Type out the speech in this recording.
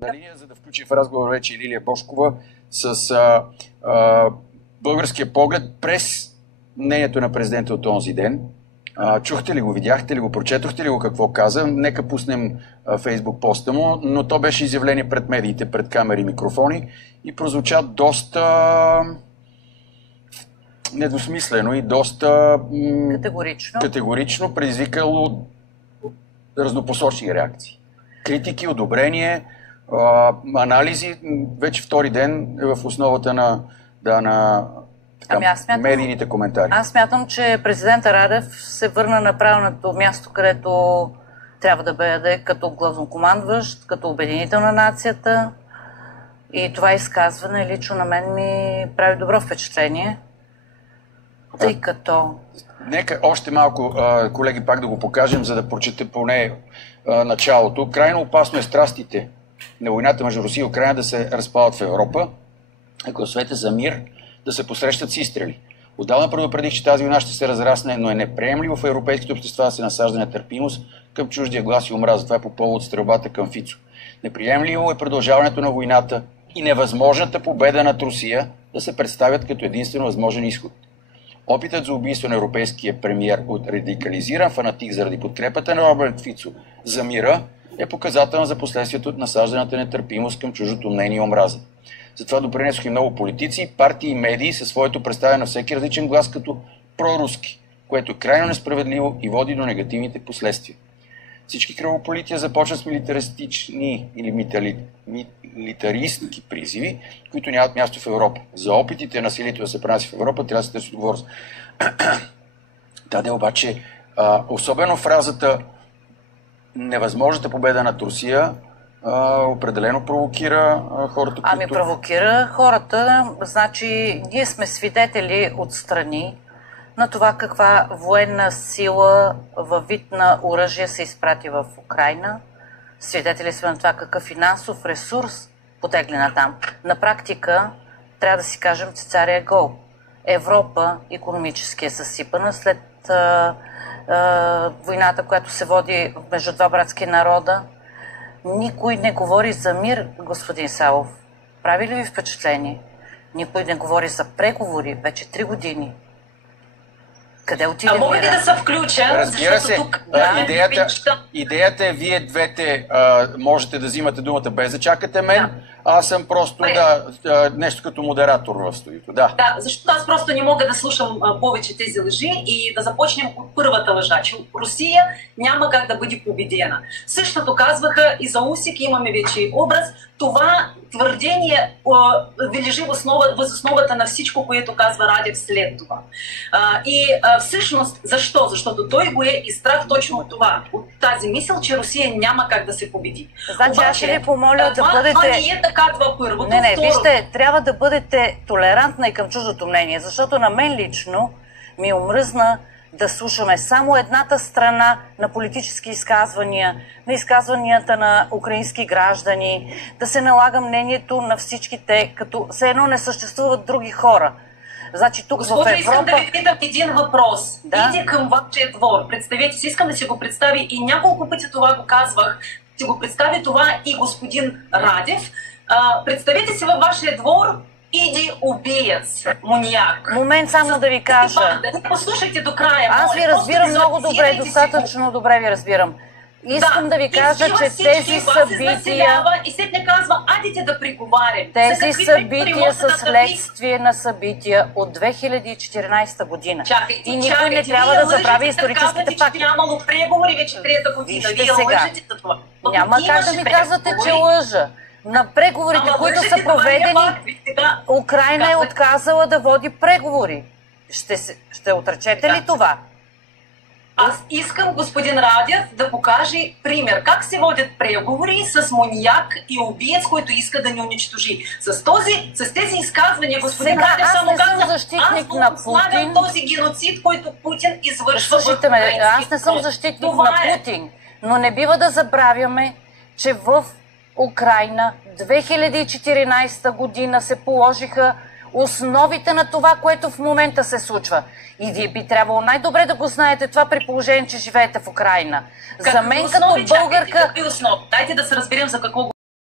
на линия, за да включи в разговор вече Лилия Божкова с българския поглед през мнението на президента от онзи ден. Чухте ли го, видяхте ли го, прочетохте ли го какво каза? Нека пуснем фейсбук поста му, но то беше изявление пред медиите, пред камери и микрофони и прозвуча доста недосмислено и доста категорично, предизвикало разнопосочни реакции. Критики, одобрение, анализи. Вече втори ден е в основата на медийните коментари. Аз смятам, че президента Радев се върна на правилното място, където трябва да бъде като главнокомандващ, като обединител на нацията. И това изказване лично на мен ми прави добро впечатление. Тъй като... Нека още малко, колеги, пак да го покажем, за да прочете поне началото. Крайно опасно е страстите на войната между Русия и Украйна да се разпалят в Европа, а гласовете за мир да се посрещат с изстрели. Отдавна предупредих, че тази война ще се разрасне, но е неприемливо в европейските общества да се насажда нетърпимост към чуждия глас и омраза. Това е по повод стрелбата към Фицо. Неприемливо е продължаването на войната и невъзможната победа над Русия да се представят като единствено възможен изход. Опитът за убийство на европейския премиер от радикализиран фанатик заради подкрепата на Роберт Фицо за мира е показателен за последствието от насажданата нетърпимост към чуждото мнение и омраза. Затова допринесох и много политици, партии и медии със своето представяне на всеки различен глас като проруски, което е крайно несправедливо и води до негативните последствия. Всички кръвополития започват с милитаристични или милитаристки призиви, които нямат място в Европа. За опитите на насилието да се прави в Европа трябва да се търси отговорност. Даде обаче, особено фразата невъзможната победа над Русия определено провокира хората, които... Ами провокира хората. Значи, ние сме свидетели отстрани на това каква военна сила във вид на оръжие се изпрати в Украйна. Свидетели сме на това какъв финансов ресурс потегли натам. На практика, трябва да си кажем, че царя е гол. Европа икономически е съсипана след войната, която се води между два братски народа. Никой не говори за мир, господин Савов. Прави ли ви впечатление? Никой не говори за преговори вече 3 години. Къде отиде мира? Мога ли да се включа? Разбира се, идеята е вие двете можете да взимате думата без да чакате мен. Аз съм просто нещо като модератор в студиото. Да, защото аз просто не мога да слушам повече тези лъжи и да започнем от първата лъжа, че Русия няма как да бъде победена. Същото казваха и за Усик, имаме вече образ. Това твърдение лежи въз основата на всичко, което казва Радев след това. Всъщност, защо? Защото той го е изстрах точно от това, от тази мисъл, че Русия няма как да се победи. Значи аз ще ви помоля да бъдете... Това не е така, това първото. Не, вижте, трябва да бъдете толерантна и към чуждото мнение, защото на мен лично ми омръзна да слушаме само едната страна на политически изказвания, на изказванията на украински граждани, да се налага мнението на всичките, като все едно не съществуват други хора. Значи тук Господи, в Европа... искам да ви питам един въпрос. Иде към вашия двор. Представете си, искам да си го представи и няколко пъти това го казвах. Си го представи това и господин Радев. Представете си във вашия двор иди убиец, маніяк. Момент само да ви кажа. Послушайте до края. Аз ви разбирам много добре, достатъчно добре ви разбирам. Искам да ви кажа, че тези събития... И след не казва, айдете да преговарям. Тези събития са следствие на събития от 2014 година. И никой не трябва да забравя историческите факти. Нямало преговори вече трета година. Вие лъжете за това. Няма как да ми казвате, че лъжа. На преговорите, които са проведени, Украйна е отказала да води преговори. Ще отречете ли това? Аз искам господин Радев да покаже пример как се водят преговори с маніяк и убиец, който иска да ни унищожи. С тези изказвания господин Радев само каза, аз благославям този геноцид, който Путин извършва в украински. Аз не съм защитник на Путин, но не бива да забравяме, че в Украйна 2014 година се положиха основите на това, което в момента се случва. И вие би трябвало най-добре да го знаете това при положение, че живеете в Украйна. За мен като българка... Дайте да се разберем за какво